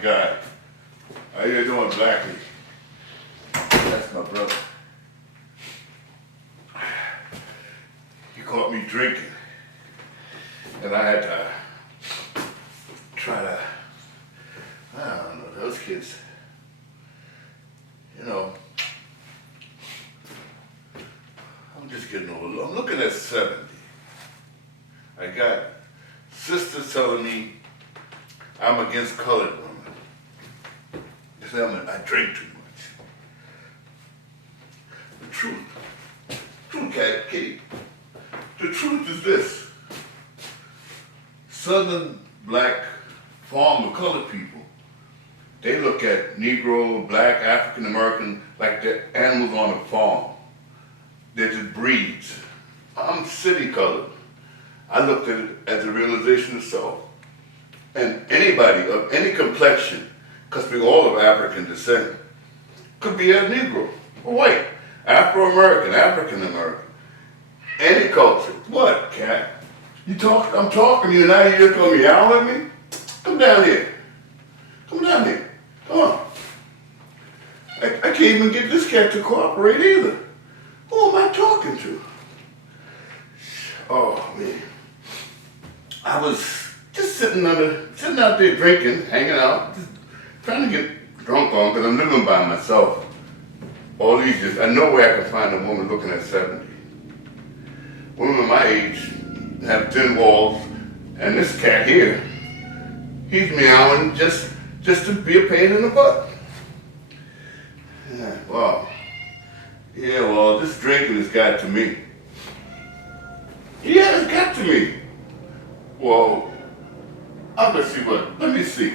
God. How you doing, Blackie? That's my brother. He caught me drinking. And I had to try to, I don't know, those kids, you know, I'm just getting old. I'm looking at 70. I got sisters telling me I'm against colored women. They say I drink too much. The truth, Kitty, the truth is this. Southern black farmer colored people, they look at Negro, black, African American like they're animals on a farm. They're just breeds. I'm city colored. I looked at it as a realization of self. And anybody of any complexion, because we're all of African descent, could be a Negro, or white, Afro-American, African-American, any culture. What, cat? I'm talking to you now, you're going to meow at me? Come down here. Come down here. Come on. I can't even get this cat to cooperate either. Who am I talking to? Oh, man. I was just sitting out there drinking, hanging out, just trying to get drunk on, because I'm living by myself. All these years, I know where I can find a woman looking at 70. Women my age have thin walls, and this cat here, he's meowing just to be a pain in the butt. Well, this drinking has got to me. Yeah, it's got to me. Well, let me see.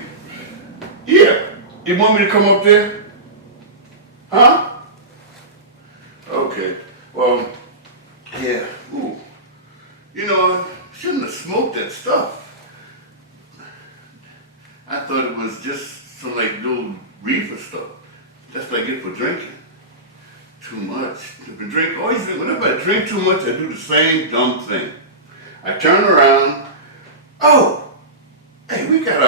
Yeah, you want me to come up there? Huh? Okay, well, yeah, ooh. You know, I shouldn't have smoked that stuff. I thought it was just some like little reefer stuff. That's what I get for drinking. Too much. Whenever I drink too much, I do the same dumb thing. I turn around, oh, hey, we got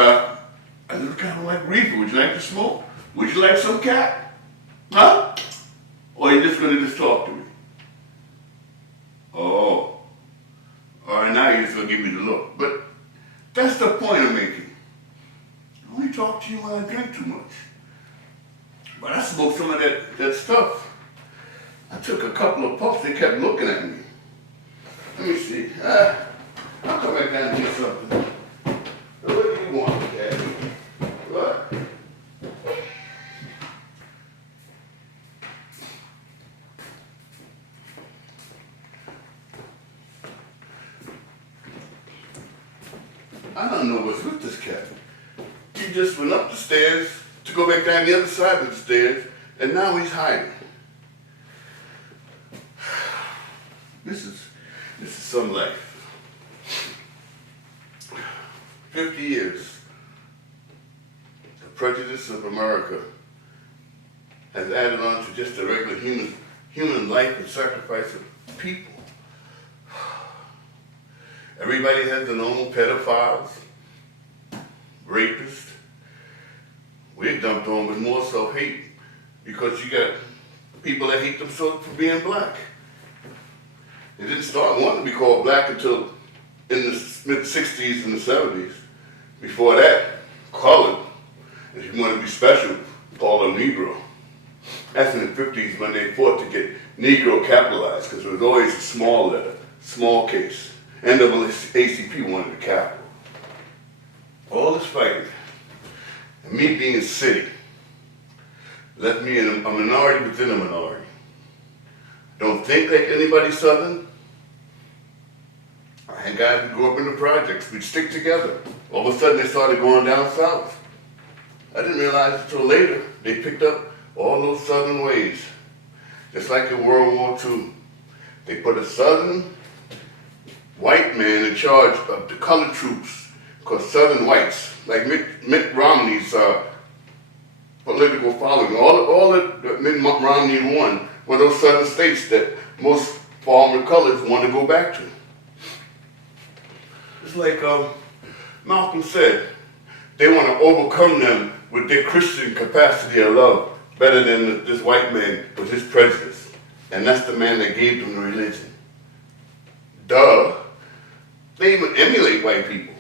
a little kind of like reefer. Would you like to smoke? Would you like some cat? Huh? Or are you just gonna just talk to me? Oh. All right, now you're just gonna give me the look. But that's the point I'm making. I only talk to you when I drink too much. But I smoked some of that stuff. I took a couple of puffs, they kept looking at me. Let me see. I'll come back down and get something. What do you want, Daddy? What? I don't know what's with this cat. He just went up the stairs to go back down the other side of the stairs, and now he's hiding. This is some life. 50 years. The prejudice of America has added on to just a regular human life and sacrifice of people. Everybody has their own pedophiles, rapists. We're dumped on with more self-hate because you got people that hate themselves for being black. It didn't start wanting to be called black until in the mid-60s and the 70s. Before that, colored. If you want to be special, call them Negro. That's in the 50s when they fought to get Negro capitalized, because it was always a small letter, small case. NAACP wanted the capital. All this fighting, and me being a city, left me in a minority within a minority. Don't think like anybody Southern. I had guys who grew up in the projects, we'd stick together. All of a sudden they started going down south. I didn't realize until later they picked up all those Southern ways. Just like in World War II. They put a Southern white man in charge of the colored troops, because Southern whites, like Mitt Romney's political following, all that Mitt Romney won were those Southern states that most farmer colors want to go back to. It's like Malcolm said, they want to overcome them with their Christian capacity of love better than this white man with his prejudice. And that's the man that gave them the religion. Duh. They even emulate white people.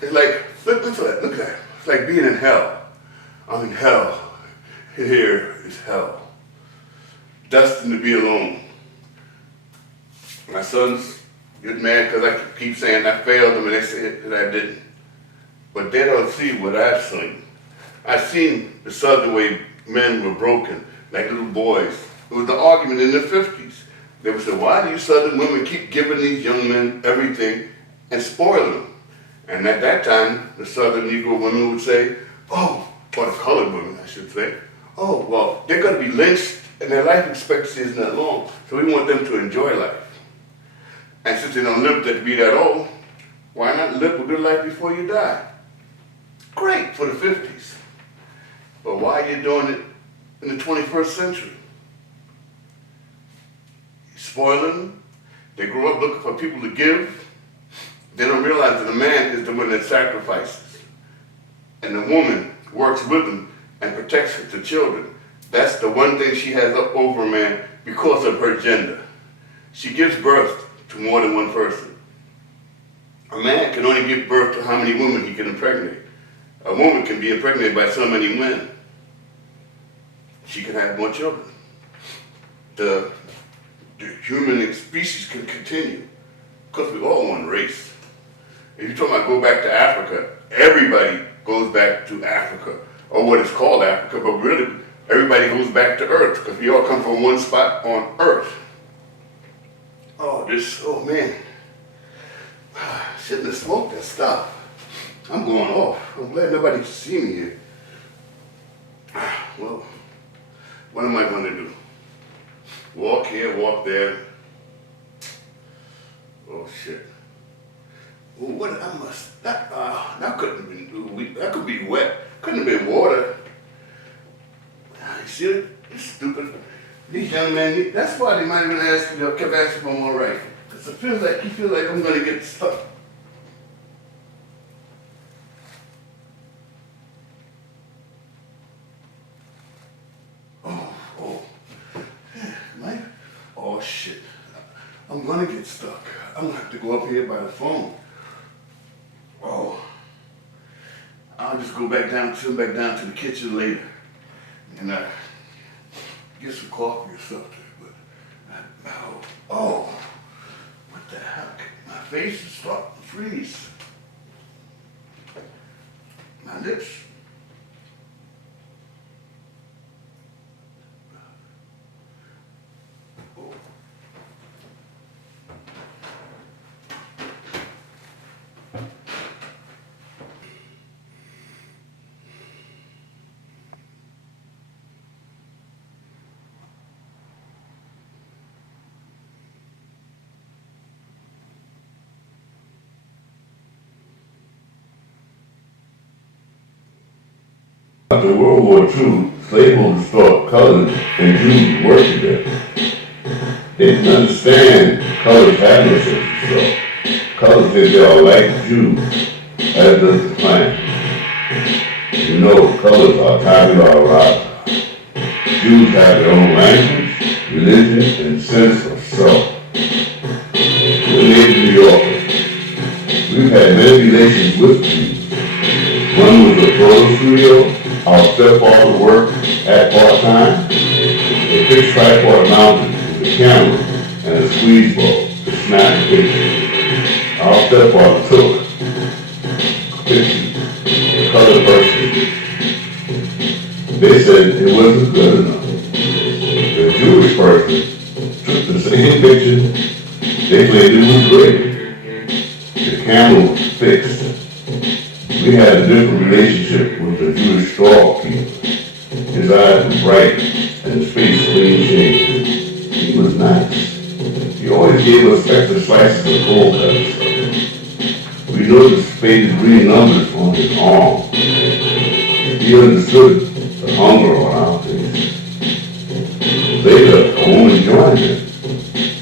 It's like, look at that, look at that. It's like being in hell. I'm in hell. Here is hell. Destined to be alone. My sons get mad because I keep saying I failed them and they say that I didn't. But they don't see what I've seen. I've seen the southern way men were broken, like little boys. It was the argument in the 50s. They would say, why do you southern women keep giving these young men everything and spoiling them? And at that time, the southern Negro women would say, oh, or the colored women, I should say, oh, well, they're going to be lynched and their life expectancy isn't that long, so we want them to enjoy life. And since they don't live to be that old, why not live a good life before you die? Great for the 50s. But why are you doing it in the 21st century? You're spoiling them. They grow up looking for people to give. They don't realize that the man is the one that sacrifices. And the woman works with them and protects the children. That's the one thing she has up over a man because of her gender. She gives birth to more than one person. A man can only give birth to how many women he can impregnate. A woman can be impregnated by so many men. She can have more children. The human species can continue because we're all one race. If you're talking about go back to Africa, everybody goes back to Africa, or what is called Africa, but really everybody goes back to Earth because we all come from one spot on Earth. Oh man, shouldn't have smoked that stuff. I'm going off. I'm glad nobody can see me here. Well, what am I going to do? Walk here, walk there. Oh shit. Oh, what I must, that couldn't have been, that could be wet. Couldn't have been water. You see it? It's stupid. These young men, that's why they might even ask me, kept asking if I'm all right. Because it feels like, you feel like I'm going to get stuck. Oh shit, I'm gonna get stuck. I'm gonna have to go up here by the phone. Oh, I'll just go back down to the kitchen later and get some coffee or something. But oh, what the heck? My face is starting to freeze. My lips. After World War II, slaveholders thought colored and Jews were together. They didn't understand colors had no sense of self. Colors said they are like Jews, as does the Klan. You know, colors are tabula rasa. Jews have their own language, religion, and sense of self. We're native New Yorkers. We've had many relations with Jews. One was a photo studio. Our stepfather worked at part-time. A fixed tripod mounted with a camera and a squeeze ball to snap pictures. Our stepfather took pictures of colored persons. They said it wasn't good enough. The Jewish person took the same picture. They claimed it was great. The camera was fixed. We had a different relationship with the Jewish storekeeper. His eyes were bright and his face clean shaven. He was nice. He always gave us extra slices of cold cuts. We noticed faded green numbers on his arm. He understood the hunger on our face. Later, a woman joined him.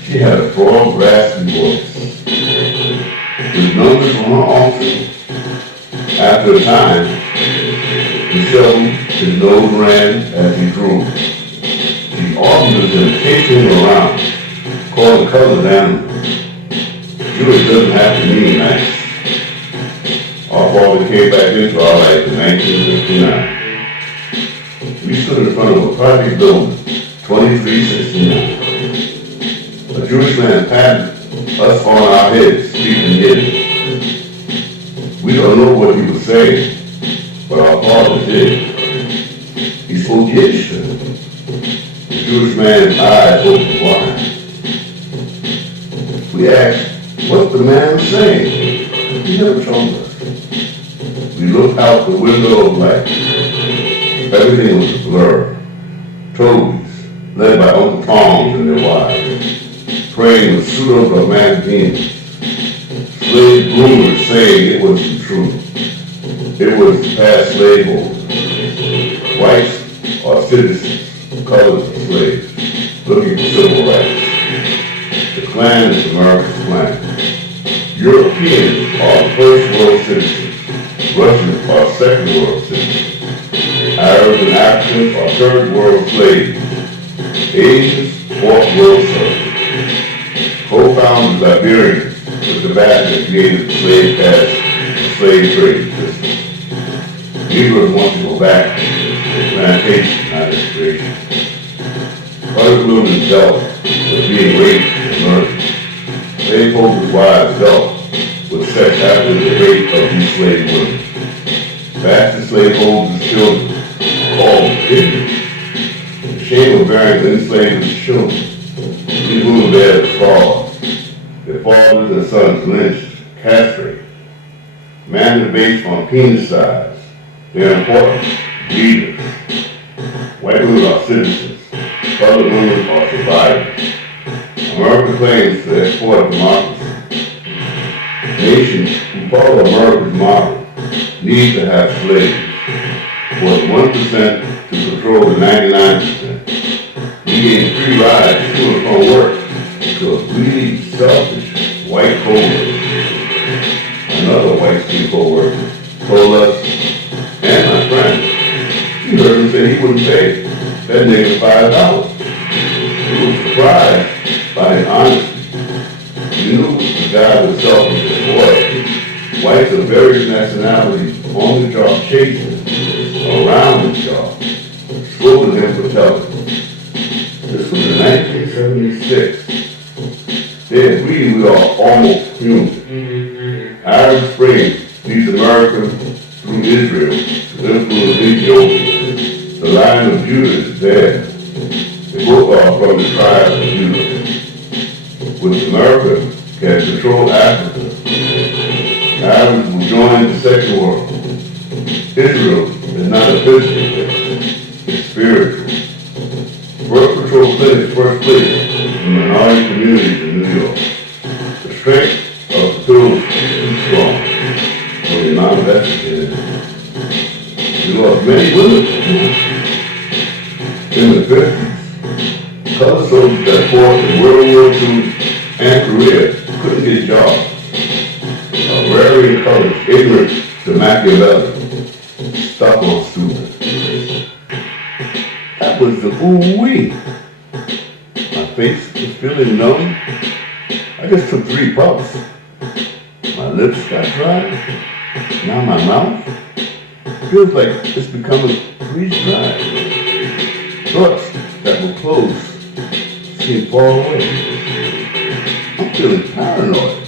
She had a frog raspy voice. With numbers on her arm too. After a time, the shovel, his nose ran as he drove. The officers then chasing him around, calling colored animals. Jewish doesn't have to mean nice. Our father came back into our life in 1959. We stood in front of a project building, 2369. A Jewish man patted us on our heads, speaking Yiddish. We don't know what he was saying, but our father did. He spoke Yiddish to him. The Jewish man's eyes opened wide. We asked what the man was saying. He never told us. We looked out the window of life. Everything was a blur. Toadies, led by Uncle Toms and their wives, praying with pseudo-dogmatic meanings. Slave groomers saying it wasn't true. It was past slaveholders. Whites are citizens, colors are slaves, looking for civil rights. The Klan is America's Klan. Europeans are first world citizens. Russians are second world citizens. Arabs and Africans are third world slaves. Asians, fourth world servants. Co-founded Liberians with the vast created the slave caste and slave trading system. Negroes want to go back to plantation, not inspiration. Colored women dealt with being raped and murdered. Slaveholders' wives dealt with sex after the rape of these slave women. Bastard slaveholders' children called ignorant. The shame of bearing enslaved children. These women bear the scars. Their fathers and sons lynched, castrated. Man debates on penis size. They're important leaders. White women are citizens. Colored women are survivors. America claims to export democracy. Nations who follow America's model need to have slaves. For the 1% to control the 99%. We gave free rides to and from work to a greedy, selfish white co-worker. Another white skin co-worker told us, and my friend, he heard him say he wouldn't pay that nigga $5. We were surprised by his honesty. We knew the guy was selfish and loyal. Whites of various nationalities on the job chasing, around the job, scolding him for telling. This was in 1976. They agreed we are almost human. Arab Spring leads America through Israel to influence Ethiopia. The line of Judah is there. They both are from the tribe of Judah. With America can control Africa, Arabs will join the second world. Israel is not a physical place, it's spiritual. Birth control clinics first place in minority communities in New York. The strength of the pills is too strong for the amount of effort in it. We lost many women in the 50s. Colored soldiers that fought in World War II and Korea couldn't get jobs. Rarely colored, ignorant to Machiavelli. Stop on stupid. That was the ooh-wee. My face was feeling numb. I just took 3 puffs. My lips got dry. Now my mouth feels like it's becoming freeze-dried. Thoughts that were close seem far away. I'm feeling paranoid.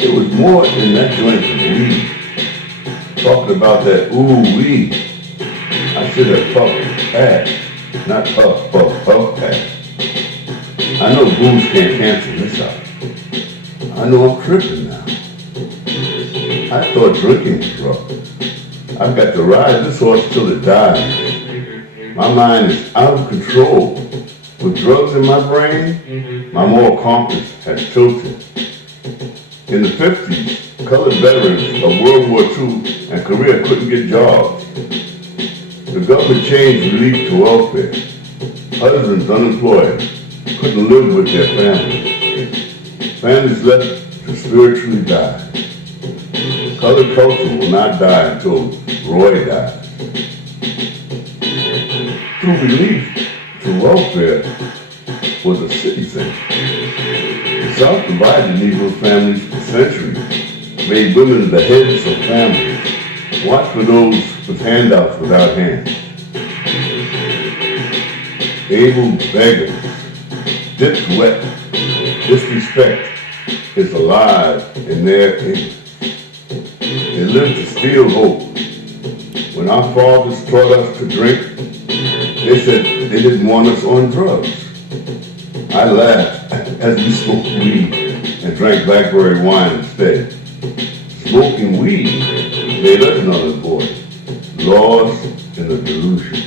It was more in that joint than weed. Talking about that ooh-wee. I should have puffed fast, not puff, fast. I know booze can't cancel this out. I know I'm tripping now. I thought drinking was rough. I've got to ride this horse till it dies. My mind is out of control. With drugs in my brain, my moral compass has tilted. In the 50s, colored veterans of World War II and Korea couldn't get jobs. The government changed relief to welfare. Husbands unemployed couldn't live with their families. Families left to spiritually die. Colored culture will not die until Roy dies. True relief to welfare was a city thing. The South divided Negro families for centuries, made women the heads of families, watched for those with handouts without hands. Able beggars, dipped wet, disrespect is alive in their ignorance. They live to steal hope. When our fathers taught us to drink, they said they didn't want us on drugs. I laughed as we smoked weed and drank blackberry wine instead. Smoking weed made us null and void, lost in a delusion.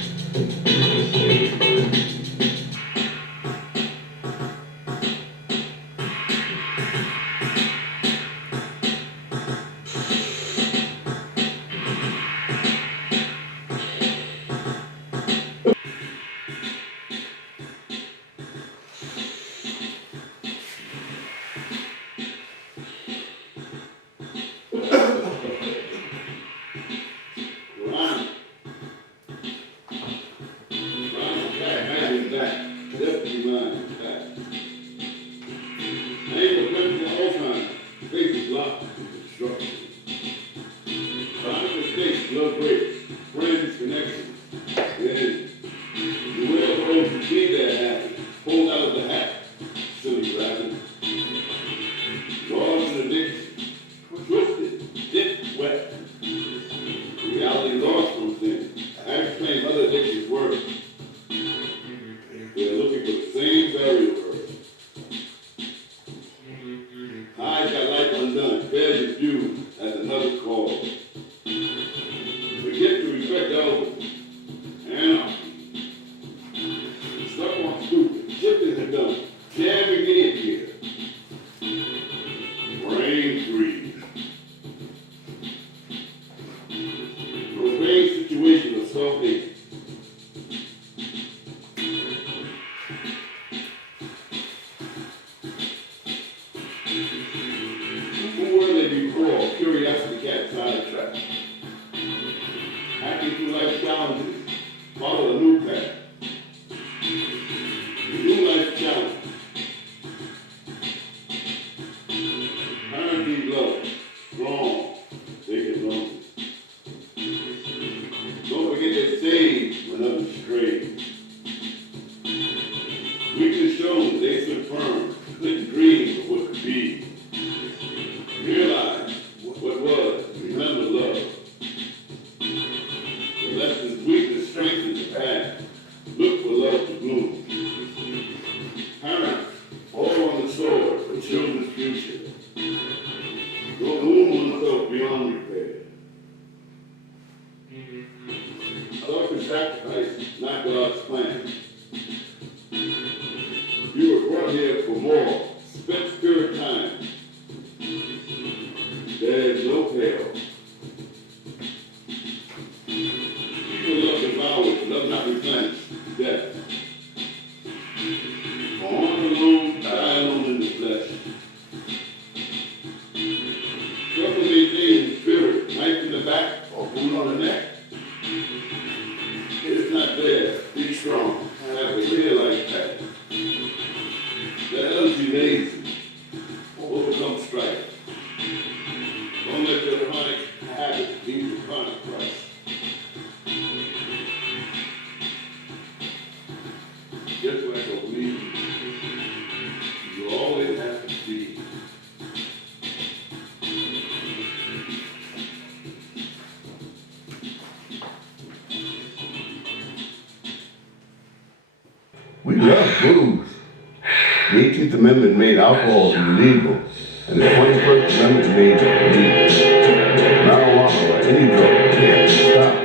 We love booze. The 18th Amendment made alcohol illegal, and the 21st Amendment made legal. Marijuana or any drug can't be stopped.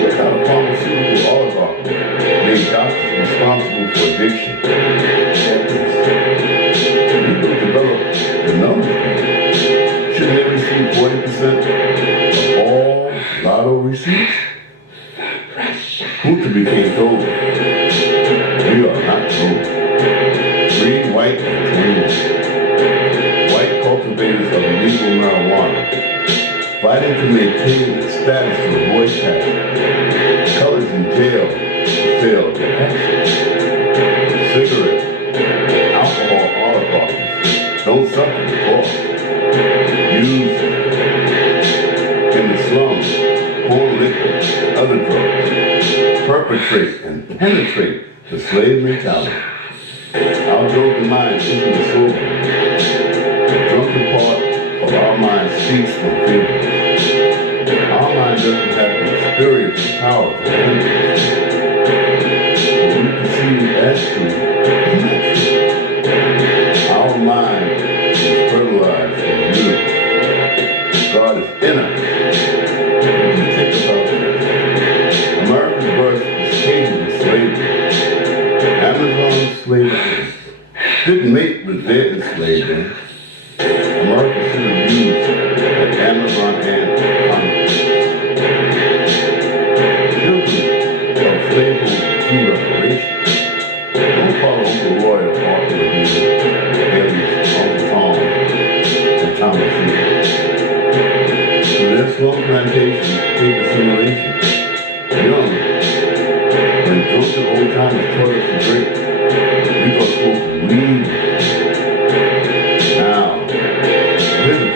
Look how the pharmaceutical oligarchy made doctors responsible for addiction. We could develop the numbers. Shouldn't they receive 40% of all lotto receipts? Who to became told? We are not told. Free, white, and 21. White cultivators of illegal marijuana fighting to maintain the status of the voice pastor. Colors in jail failed to access. Cigarette and alcohol oligarchies don't suffer the cost. Used in the slums, corn liquor and other drugs perpetrate and penetrate the slave mentality. Our drunken mind isn't a slogan. The drunken part of our mind speaks from feelings. Our mind doesn't have the experience and power to handle it. What we perceive as true is not true. Our mind is fertilized from the universe. God is in us. What do you think about this? America's birth is taken with slavery. Amazon slavery didn't make the dead enslaved. America should have used like Amazon and Congress. Children of slaveholders do reparations. Don't follow Uncle Roy or Martin Luther King, alias Uncle Tom and Thomas Hughes. So their slum plantation take assimilation. Young, when drunken old timers taught us to drink, we got smoke weed. Now, living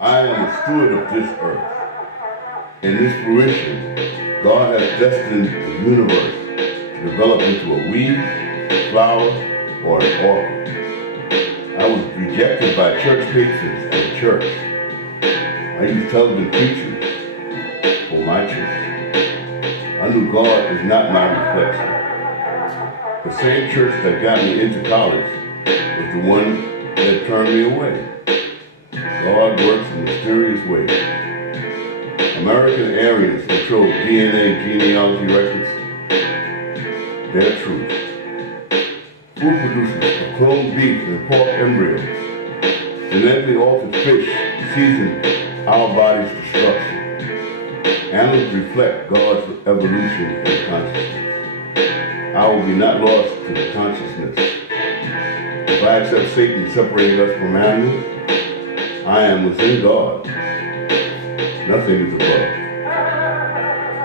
I am a steward of this earth. In this fruition, God has destined the universe to develop into a weed, flower, or an orchid. I was rejected by church patrons at church. I used television preachers for my church. I knew God is not my reflection. The same church that got me into college was the one that turned me away. God works in mysterious ways. American Aryans control DNA genealogy records. Their truth. Food producers of cloned beef and pork embryos, genetically altered fish season our body's destruction. Animals reflect God's evolution and consciousness. I will be not lost to the consciousness. If I accept Satan separating us from animals, I am within God. Nothing is above.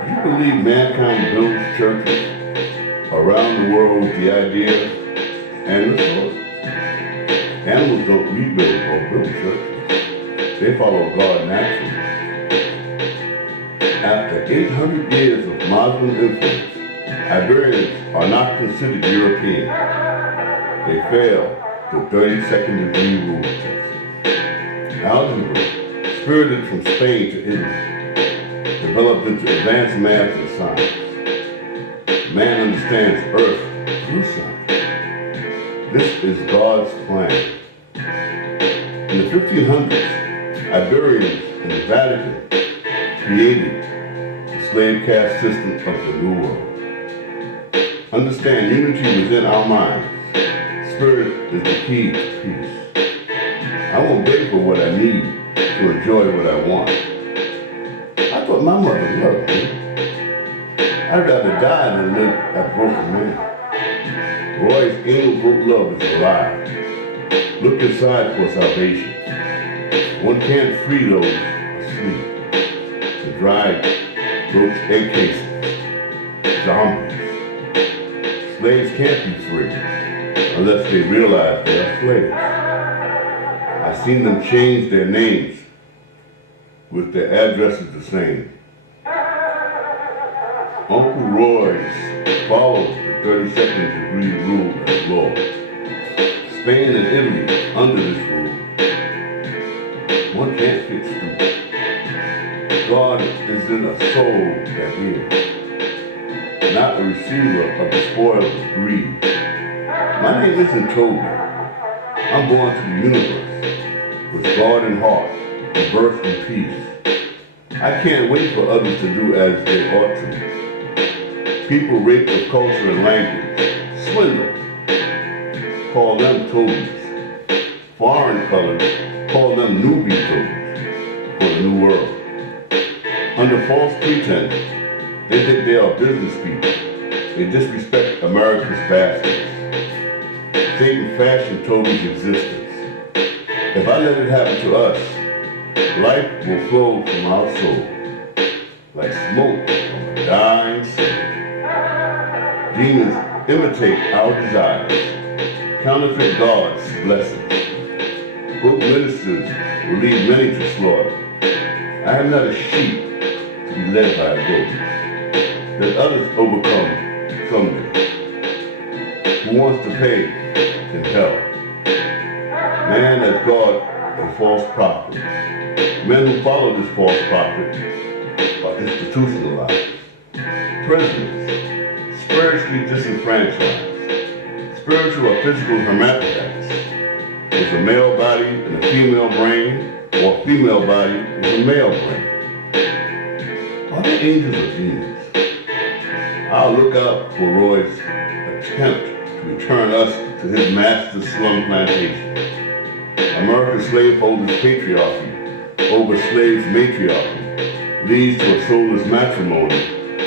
Do you believe mankind builds churches around the world with the idea and the source? Animals don't rebuild or build churches. They follow God naturally. After 800 years of Muslim influence, Iberians are not considered European. They fail the 32nd degree rule test. Algebra, spirited from Spain to Italy, developed into advanced math and science. Man understands Earth through science. This is God's plan. In the 1500s, Iberians in the Vatican created the slave caste system of the New World. Understand unity within our minds. Spirit is the key to peace. I won't beg for what I need to enjoy what I want. I thought my mother loved me. I'd rather die than live a broken man. Roy's anal love is alive. Look inside for salvation. One can't free those asleep. The dried roach egg cases. Zombies. Slaves can't be free unless they realize they are slaves. I've seen them change their names with their addresses the same. Uncle Roy's followed the 32nd degree rule as law. Spain and Italy under this rule. One can't fix through. God is in a soul that hears, not a receiver of the spoils of greed. My name isn't Toby. I'm born to the universe with God in heart, and birth in peace. I can't wait for others to do as they ought to. People rape the culture and language, swindle. Call them Tobys. Foreign colors, call them newbie Tobys for the new world. Under false pretense, they think they are business people. They disrespect America's bastards. Satan fashioned Toby's existence. If I let it happen to us, life will flow from our soul like smoke from a dying city. Demons imitate our desires, counterfeit God's blessings. Book ministers will lead many to slaughter. I am not a sheep to be led by a goat. Let others overcome someday. Who wants to pay in hell? Man as God and false prophet. Men who follow this false prophet are institutionalized. Prisoners, spiritually disenfranchised, spiritual or physical hermaphrodites, with a male body and a female brain, or a female body with a male brain. Are they angels or demons? I'll look out for Roy's attempt to return us to his master's slum plantation. American slaveholders' patriarchy over slaves' matriarchy leads to a soulless matrimony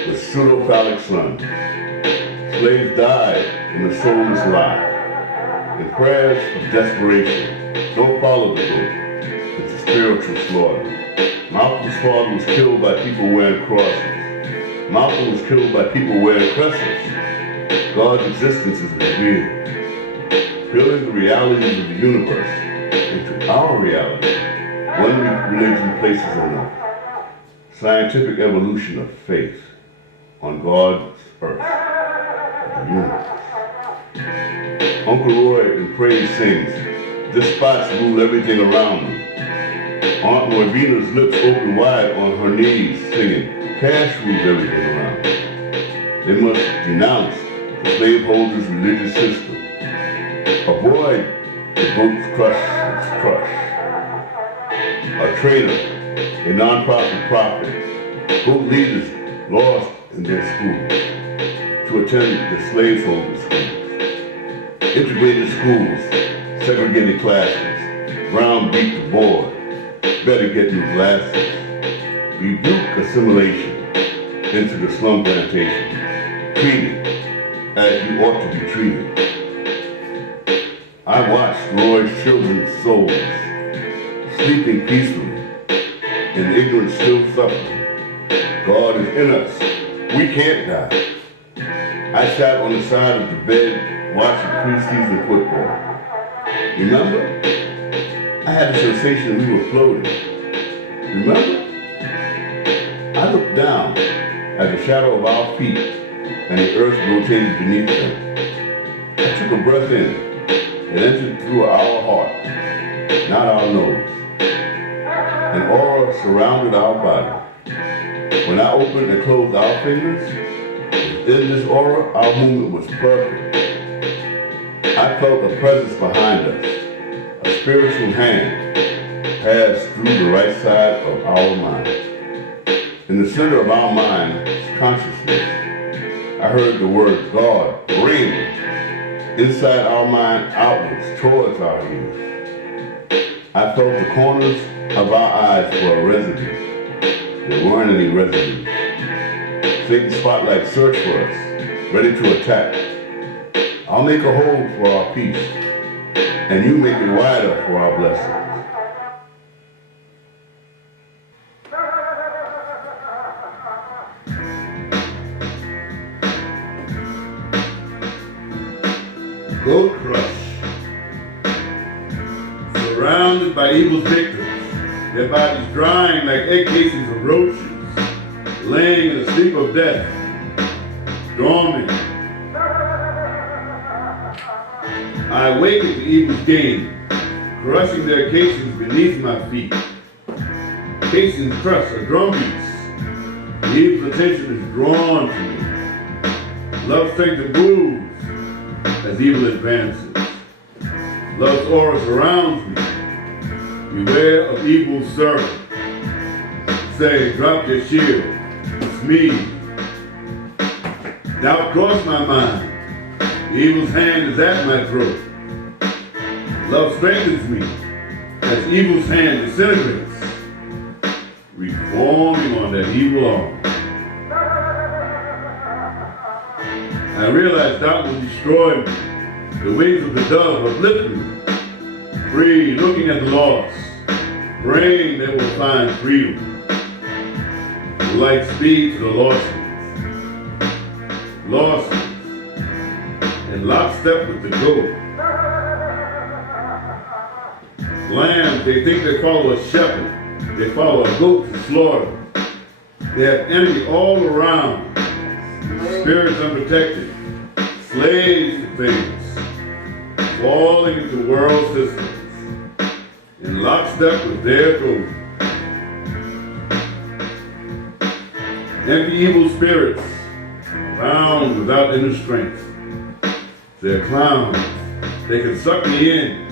with pseudo-phallic sons. Slaves died in the soulless lie. In prayers of desperation, don't follow the book. It's a spiritual slaughter. Malcolm's father was killed by people wearing crosses. Malcolm was killed by people wearing crescents. God's existence is revealed. Building the realities of the universe into our reality, one religion places enough. Scientific evolution of faith on God's earth, the universe. Uncle Roy in praise sings, "This spot's rule everything around me." Aunt Morbina's lips open wide on her knees, singing, "Cash rules everything around me." They must denounce slaveholders' religious system. Avoid the goat's crush. A traitor, a non-profit prophet, goat leaders lost in their schools to attend the slaveholder schools. Integrated schools, segregated classes, brown beat the board, better get new glasses. Rebuke assimilation into the slum plantation, treated as you ought to be treated. I watched Roy's children's souls sleeping peacefully, and ignorance still suffering. God is in us. We can't die. I sat on the side of the bed watching preseason football. Remember? I had the sensation we were floating. Remember? I looked down at the shadow of our feet and the earth rotated beneath them. I took a breath in. It entered through our heart, not our nose. An aura surrounded our body. When I opened and closed our fingers, within this aura, our movement was perfect. I felt a presence behind us, a spiritual hand passed through the right side of our mind. In the center of our mind's consciousness, I heard the word God ring inside our mind outwards towards our ears. I felt the corners of our eyes for a residue. There weren't any residues. Satan's spotlight searched for us, ready to attack. I'll make a hole for our peace, and you make it wider for our blessings. Gold crush, surrounded by evil's victims, their bodies drying like egg casings of roaches, laying in a sleep of death, dormant. I awakened to evil's game, crushing their casings beneath my feet. Casings crushed are drumbeats. The evil's attention is drawn to me. Love strength and moves as evil advances. Love's aura surrounds me. Beware of evil's servant. Say, drop your shield. It's me. Doubt crossed my mind. The evil's hand is at my throat. Love strengthens me as evil's hand disintegrates, reforming on that evil arm. I realized doubt will destroy me. The wings of the dove uplift me. Free, looking at the lost, praying they will find freedom. Like speed to the lost ones, in lockstep with the goat. Lambs, they think they follow a shepherd. They follow a goat to slaughter. They have enemy all around. Spirits unprotected, slaves to things, falling into world systems, in lockstep with their goat. Empty evil spirits, bound without inner strength. They're clowns, they can suck me in.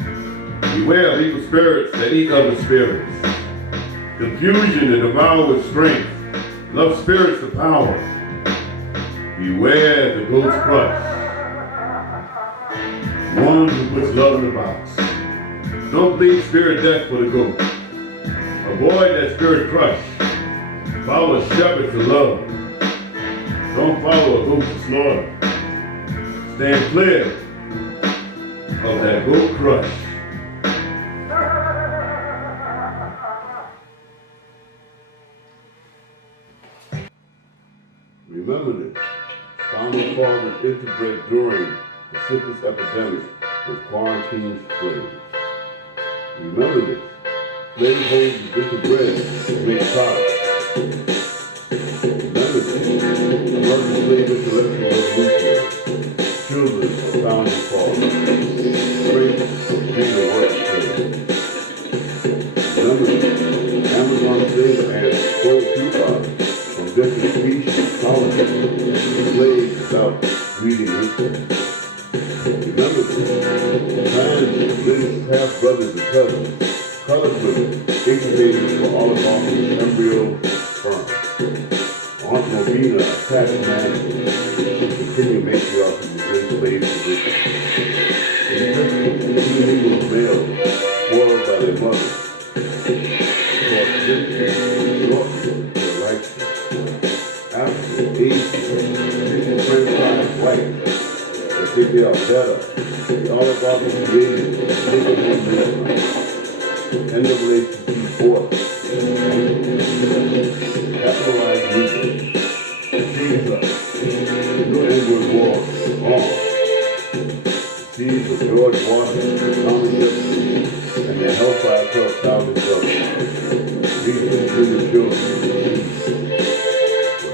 Beware of evil spirits that eat other spirits. Confusion that devour with strength. Love spirits to power. Beware the goat's crush. One who puts love in the box. Don't bleed spirit death for the goat. Avoid that spirit crush. Follow a shepherd to love. Don't follow a goat to slaughter. Stand clear of that goat crush. Remember this. Founding fathers interbred during the syphilis epidemic with quarantined slaves. Remember this. Slaveholders interbred to make products. Remember this. American slave intellectual revolution. Children of founding fathers. Great bigger work slaves. Remember this. Amazon slave and sold coupons from different species, colonies, slaves without breeding with them. Remember this. Trans, mixed half-brothers and cousins, colored women, incubated for oligarchical embryo sperm. Aunt Movina attacked man to continue matriarchy within slave position. In Christmas, two Negro males, spoiled by their mothers, taught this shortened their lifespan. After age 25 white, they think they are better. The oligarchy created Negro middle class. NAACP fought capitalized Negro. Seeds of New England War on. Seeds of George Washington, Thomas Jefferson, and their Hellfire Club founding brothers. These are the children of the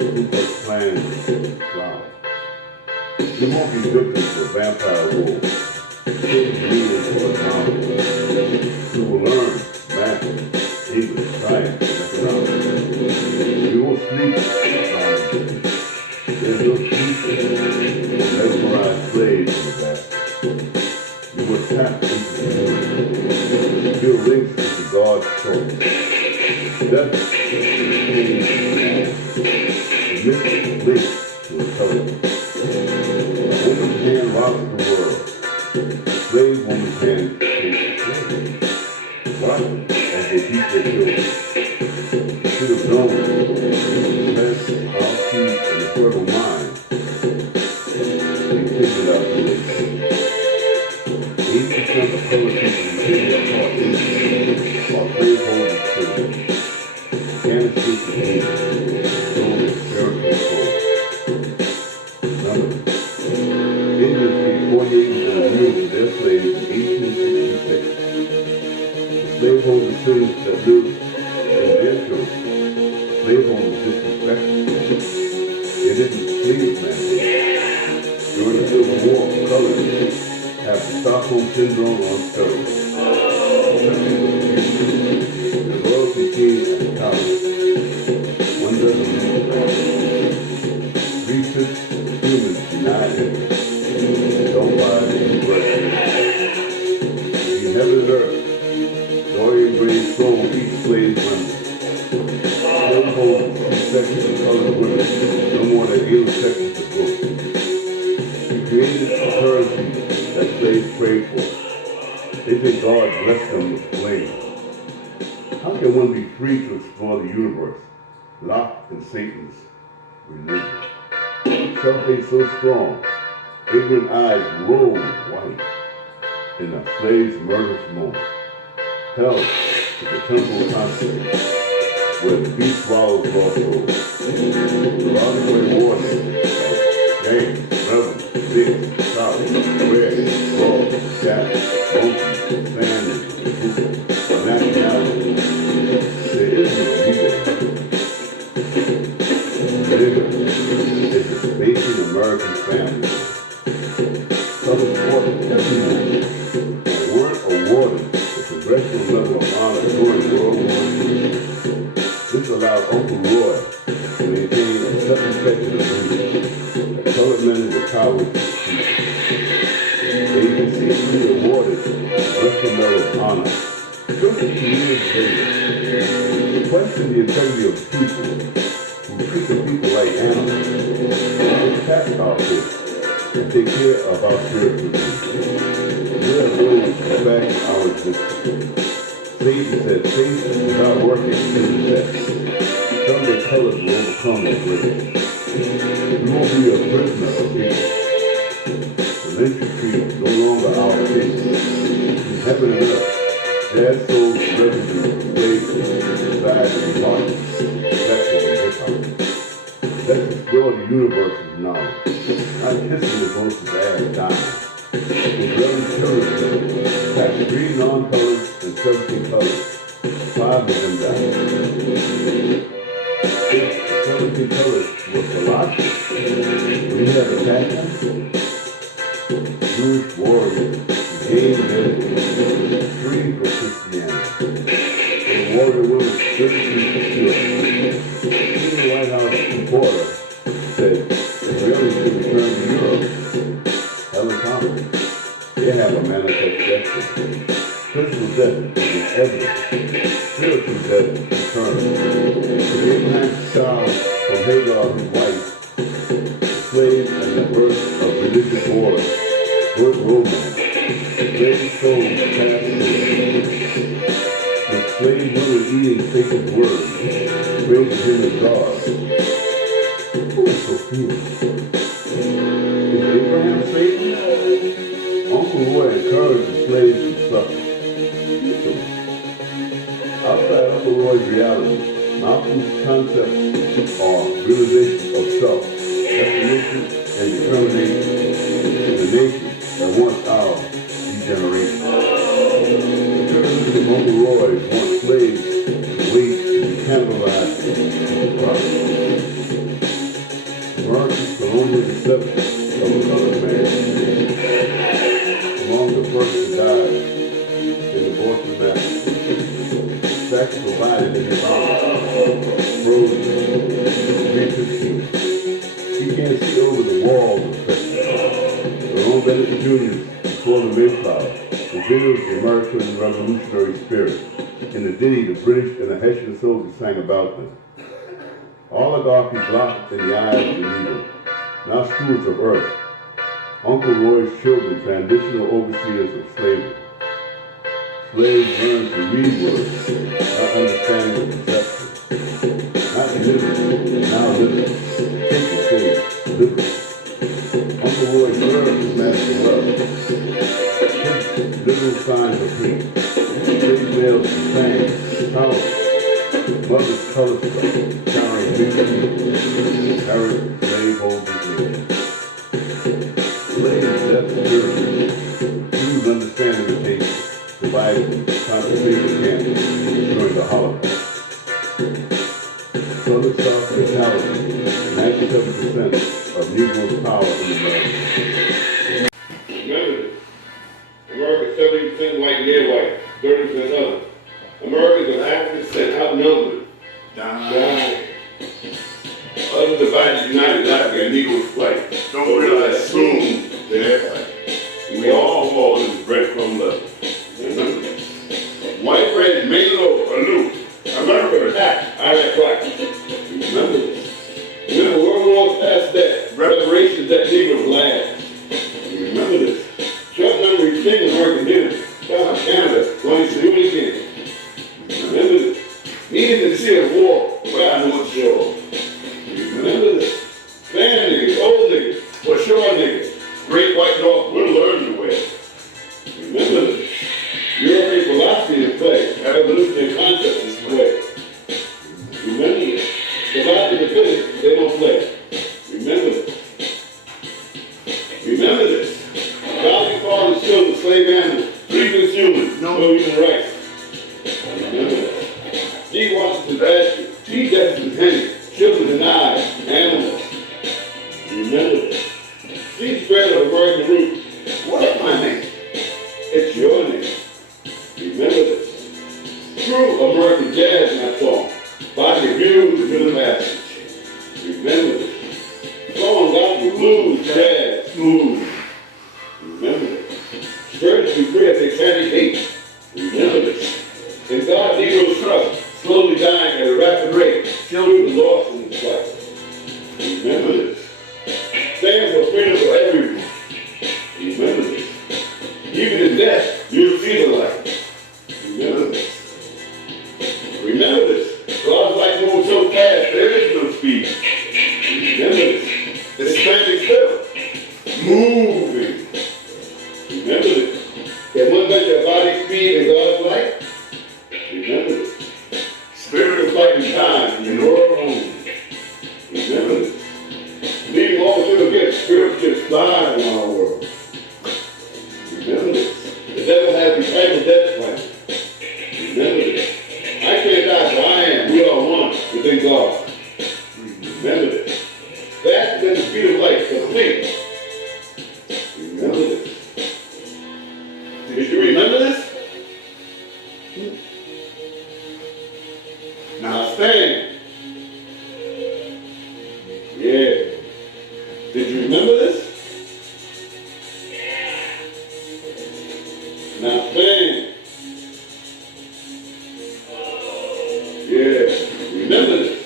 Ku Klux Klan flowers. You won't be victims of vampire wolves. Children leaders for economics. You will learn math, English, science, and economics. You will sleep economics. There's no sleep for mesmerized slaves in the back. You will tap into the community. Your links into God's soul. Death is the mystic link to intelligence. A woman's hand rocks the world. A slave woman's hand takes the slave. Watch as they beat their children. You should have known the best outkeep and the fertile mind. They figured out the race. 80% of colored people who take their part are slaveholders children. Can't escape the danger. Know their spiritual soul. Remember, Indians paid 48% of mules to their slaves in 1866. The slaveholder cities that lived in their children, slaveholders disrespected. They didn't slave plantations. During the Civil War, colored have the Stockholm Syndrome on steroids. Especially with the loyalty team at the college. One doesn't leave the 3/5 of humans deny it. Don't buy the bread. In heaven and earth, Dorian Gray's soul each slave's remnant. Slaveholders see sections of colored women no more than 8 sections of books. He created a currency that slaves prayed for. They think God blessed them with flames. How can one be free to explore the universe, locked in Satan's religion? Something so strong, ignorant eyes roll white in a slave's murderous moment. Hell is the temple of conscience, where the beast swallows raw souls. The Rockaway warriors, gangs, rebels, dicks, solid, red, raw, gas, monkey, sand, and nationality. There is no Negro. Nigger is a basic American family. Some important everyone who weren't awarded the Congressional Medal of Honor during World War II. This allowed Uncle Roy to maintain a self-respected opinion that colored men were cowards to speak. They consistently awarded the Congressional Medal of Honor 50 years later. Question the integrity of people who treat the people like animals, who tax our kids, and take care of our spiritual needs. We are those who fashion our existence. Satan said faith without working is death. Someday colors will overcome the grave. We won't be a prisoner of people. The lynching tree is no longer our case. In heaven and earth, jazz souls residue slaves reside in marches, collections, and hip-hop. Let's explore the universe of knowledge. Not kissing the ghost of ass dying. The Reverend Children packed 3 non-colored and 17 colors. 5 of them died. If the 17 colors were philosophy, we have a pattern. Jewish warriors gained meditation, free from Christianity. The warrior women spiritually secure. The White House reporter said Israelis should return to Europe. Helen Thomas. They have a manifest destiny. Physical death is inevitable. Spiritual death is eternal. Abraham's child from Hagar, his wife, the slave and the birth of religious order, birth romance, slave souls passed away. With slave women eating Satan's word, praising him as God. Who is Sophia? Is Abraham Satan? Uncle Roy encouraged the slaves to suffer. Outside Uncle Roy's reality, Malcolm's concepts are realization of self, definition, and determination in the nation that wants our degeneration. The criticism of Uncle Roy wants slaves to wait to be cannibalized into property. America's colonial conception of a colored man, among the first to die in the Boston Massacre. Facts provided in his honor, frozen, reconceived. He can't see over the walls of Texas. Jerome Bennett Jr. before the Mayflower reveals the American revolutionary spirit in the ditty the British and the Hessian soldiers sang about them. Oligarchy blocked in the eyes of the evil, now stewards of earth. Uncle Roy's children, transitional overseers of slavery. Slaves learn to read words, not understanding the conception. Not living, now living. Taking things, living. Uncle Roy served his master well. His little signs of hate. Slave males sang, power. Mother's color stuff, carrying beauty, carried slave holders in. Slaves left the journey. Jews understand invitation. Divided concentration camps during the Holocaust. Southern South fatality, 97% of Negroes' power in America. Remember this. America 70% white, near white, 30% other. Americans are African descent, outnumbered. Dying. Other divided, united Africa and Negroes fight. Don't realize soon they're fighting. We all fall in this breadcrumb level. Remember this. White bread is made low, aloof. America attacked, Iraq black. Remember this. Remember, World War past that, reparations that Negroes last. Remember this. Trump never retained American dinner. Down in Canada, going to do it again. Remember this. Needed to see a war, where I know it's sure. Remember this. Fan niggas, old niggas, for sure niggas. Great white dog will learn the way. Remember this. European philosophy is play, evolutionary concept is play. Remember this. Philosophy and physics, they don't play. Remember this. Remember this. God can call his children slave animals, treat humans, no human rights. Remember this. G. Washington's Ashton, T. Jefferson's Henry, children denied, animals. Remember this. C. Spread of American roots. What's my name? It's your name. Remember this. True American jazz in that song. Body views and rhythm passage. Remember this. Song gospel blues, jazz, smooth. Remember this. Spiritually free as they candy hate. Remember this. In God, Negroes trust, slowly dying at a rapid rate. Children lost in this life. Remember this. Stand for freedom for everyone. Remember this. Even in death, you'll see the light. Remember this. Remember this. God's light moves so fast, there is no speed. Remember this. It's standing still. Moving. Remember this. Can one let your body speed in God's light? Remember this. Spirit of light and time in your own. Remember this. Leading all to the gift, spirit gets flying in our world. Remember this. The devil has the type of death plan. Remember this. I can't die, so I am. We are one within God. Remember this. That is the speed of light, complete. Remember this. Did you remember this? Now stand. Yeah. Did you remember this? Now stand. Yeah. Remember this.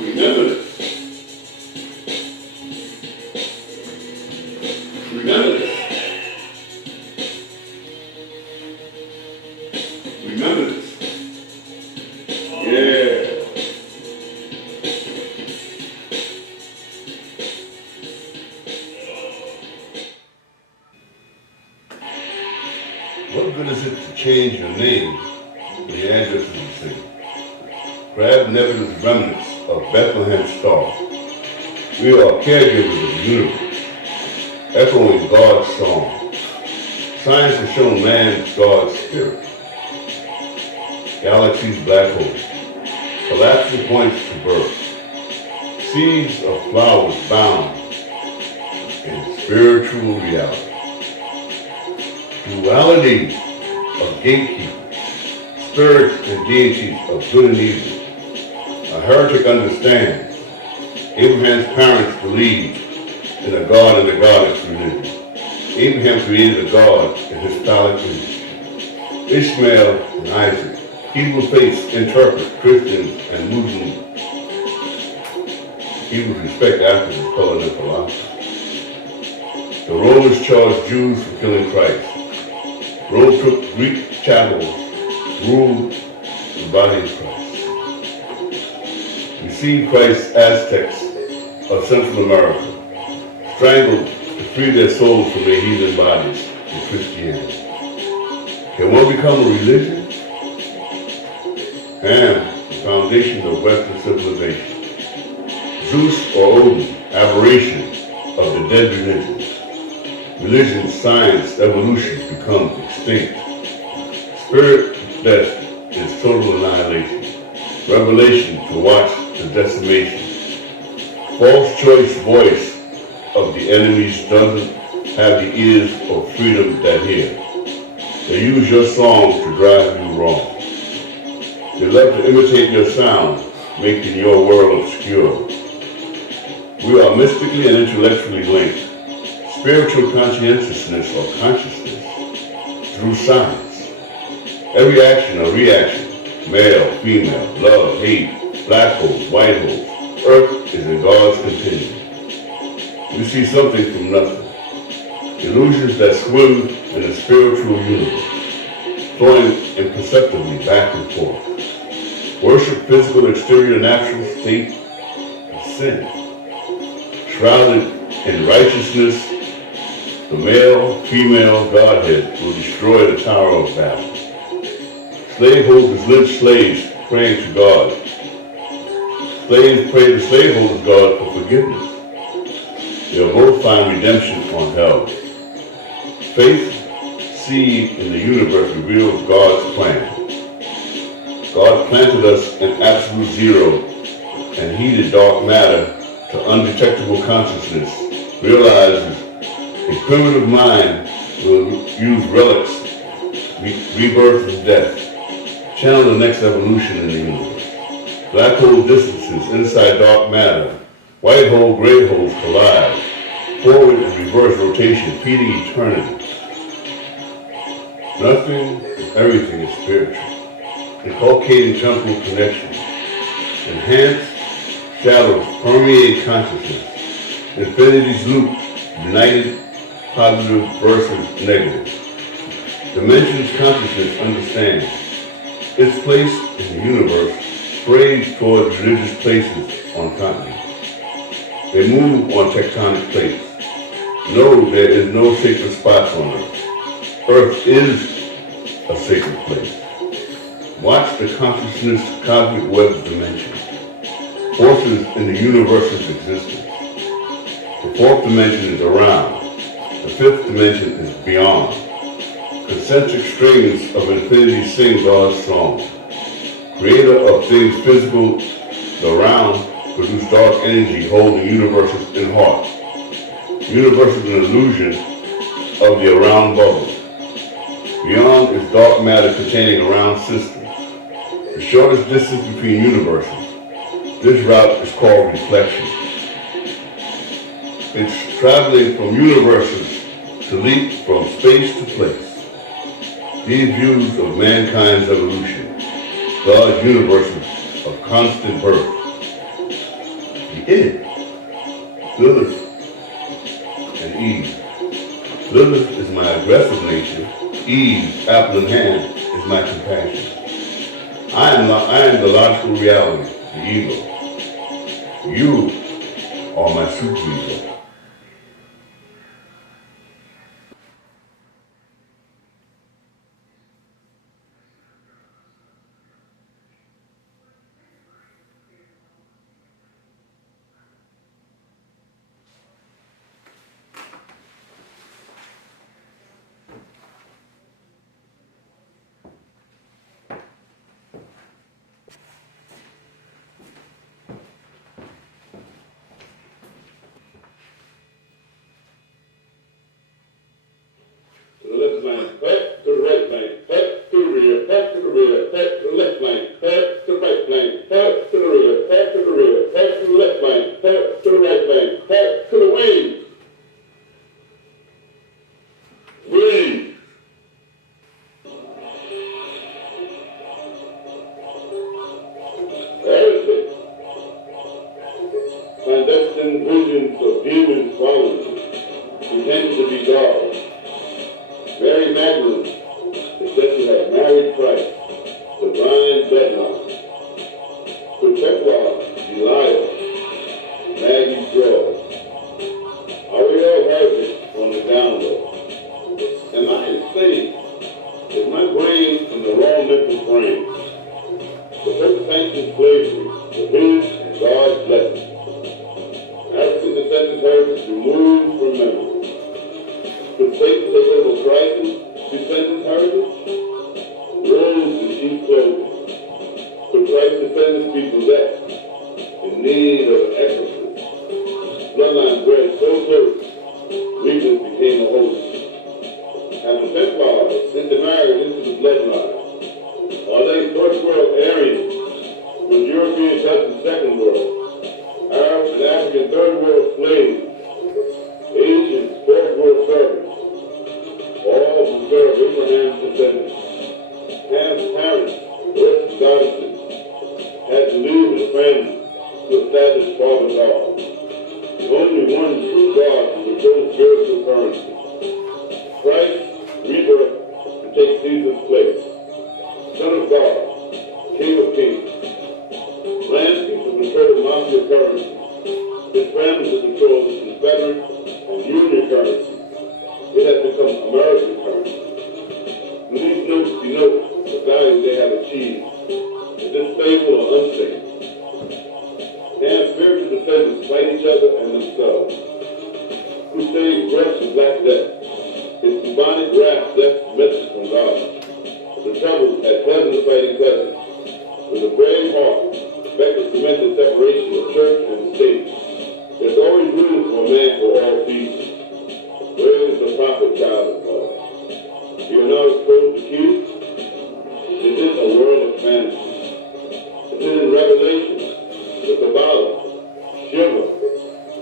Remember this. Remember this. Remember this. Yeah. What good is it to change your name when your address is the same? Grab nebulous remnants of Bethlehem's star. We are caregivers of the universe, echoing God's song. Science has shown man God's spirit. Galaxies, black holes, collapsing points to birth. Seeds of flowers bound in spiritual reality. Duality of gatekeepers, spirits and deities of good and evil. A heretic understands. Abraham's parents believed in a God and a goddess religion. Abraham created a God in his phallic image. Ishmael and Isaac, Hebrew faiths interpret Christians and Muslims. Hebrews respect Africans, color, and philosophy. The Romans charged Jews for killing Christ. Rome took Greek chattel, ruled the body of Christ. Received Christ's Aztecs of Central America, strangled to free their souls from their heathen bodies in Christianity. Can one become a religion? And the foundation of Western civilization. Zeus or Odin, aberration of the dead religions. Religion, science, evolution become extinct. Spirit death is total annihilation. Revelation to watch the decimation. False choice voice of the enemies doesn't have the ears of freedom that hear. They use your songs to drive you wrong. They love to imitate your sound, making your world obscure. We are mystically and intellectually linked. Spiritual conscientiousness or consciousness through science. Every action or reaction, male, female, love, hate, black holes, white holes, Earth is in God's continuum. We see something from nothing. Illusions that swim in the spiritual universe, flowing imperceptibly back and forth. Worship physical exterior natural state of sin. Shrouded in righteousness, the male, female Godhead will destroy the Tower of Babel. Slaveholders lynch slaves praying to God. Slaves pray to slaveholders' God for forgiveness. They'll both find redemption on hell. Faith, seed in the universe reveals God's plan. God planted us in absolute zero and heated dark matter to undetectable consciousness, realizes a primitive mind will use relics, rebirth and death, channel the next evolution in the universe. Black hole distances inside dark matter, white hole, gray holes collide, forward and reverse rotation feeding eternity. Nothing and everything is spiritual. Inculcating temporal connection. Enhanced shadows permeate consciousness. Infinity's loop, united positive versus negative. Dimensions consciousness understands. Its place in the universe sprays toward religious places on continents. They move on tectonic plates. No, there is no sacred spots on Earth. Earth is a sacred place. Watch the consciousness cosmic web of dimensions. Forces in the universe's existence. The fourth dimension is around. The fifth dimension is beyond. Concentric strings of infinity sing God's song. Creator of things physical, the round, produce dark energy holding universes in heart. Universe is an illusion of the around bubble. Beyond is dark matter containing a round system. The shortest distance between universes. This route is called reflection. It's traveling from universes to leap from space to place. These views of mankind's evolution, God's universes of constant birth. The Lilith and Eve. Lilith is my aggressive nature. Eve, apple in hand, is my compassion. I am the logical reality, the ego. You are my superego. To the left lane, cut, to the right lane, cut, to the rear, cut, to the rear, cut, to the left lane, cut, to the right lane, cut, to the rear, cut, to the rear, cut, to the left lane, cut, to the right lane, cut, to the wings. Wings. Heretic. Clandestine visions of demons following, pretending to be God. Mary Magdalene is said to have married Christ, divine bloodline. Protector, Delilah, Maggie's drawers. Are we all heretic on the down low? Am I insane? Is my brain in the wrong mental frame? The Pope sanctioned slavery for his and God's blessing. African descendant heritage removed from memory. Could Satan take over Christ's descendant heritage? Wolves in sheep clothing. Could Christ's descendants be possessed, in need of an exorcist? Bloodline bred so close, weakness became a host. Have the Templars intermarried into the bloodline? Are they first world Aryans, with Europeans touching second world? Arabs and African third world slaves? Asians fourth world servants? All who serve Abraham's descendants. Ham's parents, worship goddesses, had to leave his family to establish father God. The only one true God who controls spiritual currency. Christ, rebirth, to take Caesar's place. Son of God, King of Kings. Lansky to control mafia currency. His family to control the Confederate and Union currency. It has become American currency. And these notes denote the value they have achieved. Is this stable or unstable? Can spiritual descendants fight each other and themselves? Crusade breaths of black death. Is demonic wrath death's message from God? The trouble at heaven fighting heaven. With a brave heart, back to cement the separation of church and state. There's always room for a man for all seasons. Where is the prophet child of God? You are now exposed to kids. Is this a world of fantasy? Is it in Revelation, the Kabbalah, Shiva,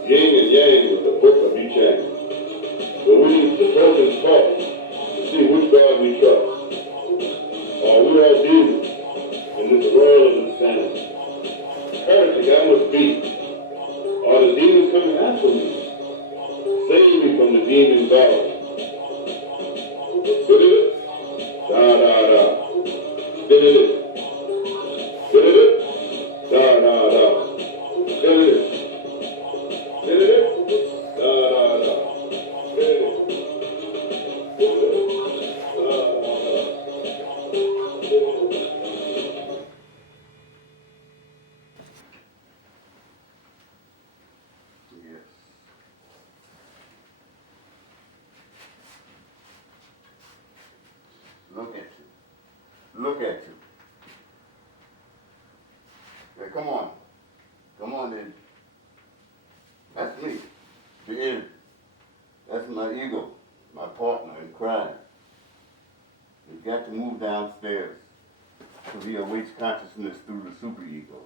Yin and Yang with the book of each hand? But we need the tokens taught to see which God we trust. Are we all demons in this world of insanity? Heretic I must be. Are the demons coming after me? Save me from the demon God. Did it? Da da da. Did it? Did it? Da da da. Did it? Did it? Da da da. Did it? Did it? Da da da. Yes. Look at you. Look at you. Yeah, come on. Come on in. That's me. The end. That's my ego, my partner in crime. We've got to move downstairs so he awaits consciousness through the superego.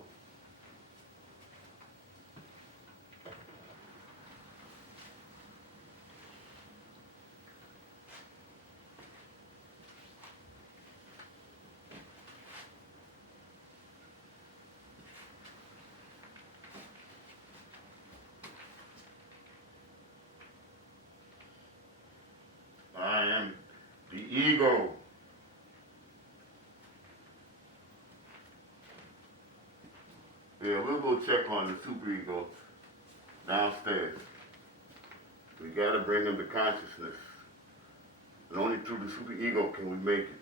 Yeah, we'll go check on the superego downstairs. We gotta bring them to consciousness. And only through the superego can we make it.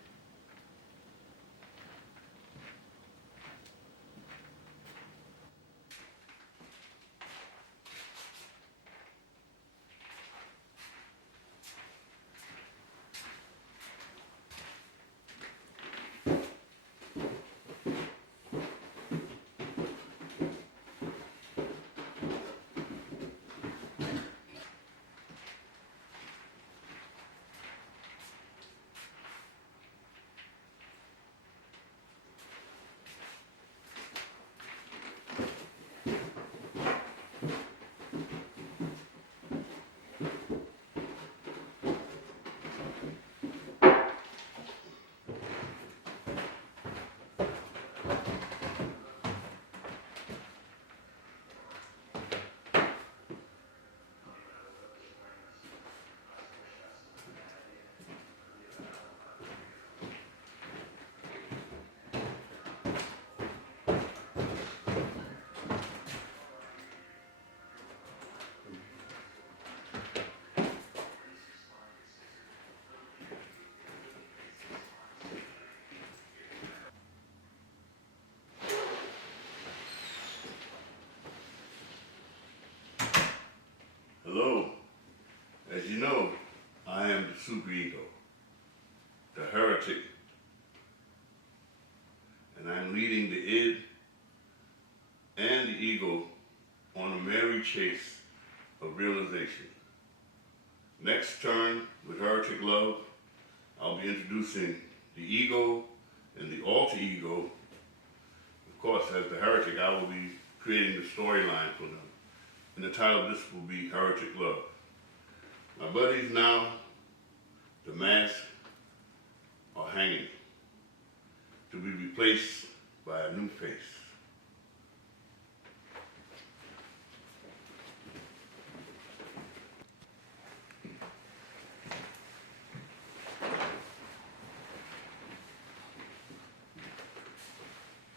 Hello. As you know, I am the superego, the heretic, and I'm leading the id and the ego on a merry chase of realization. Next turn with Heretic Love, I'll be introducing the ego and the alter ego. Of course, as the heretic, I will be creating the storyline for them. And the title of this will be Heretic Love. My buddies now, the mask, are hanging to be replaced by a new face.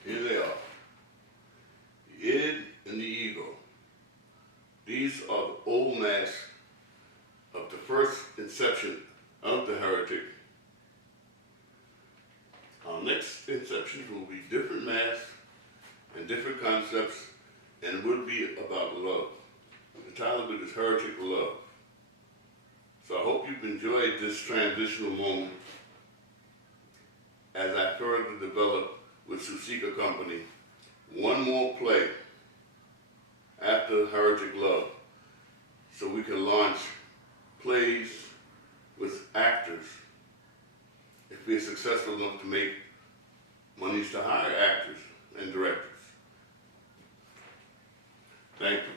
Here they are, the id and the ego. These are the old masks of the first inception of the heretic. Our next inceptions will be different masks and different concepts, and it will be about love. The title of it is Heretic Love. So I hope you've enjoyed this transitional moment as I further develop with Susika Company one more play after Heretic Love, so we can launch plays with actors if we are successful enough to make monies to hire actors and directors. Thank you.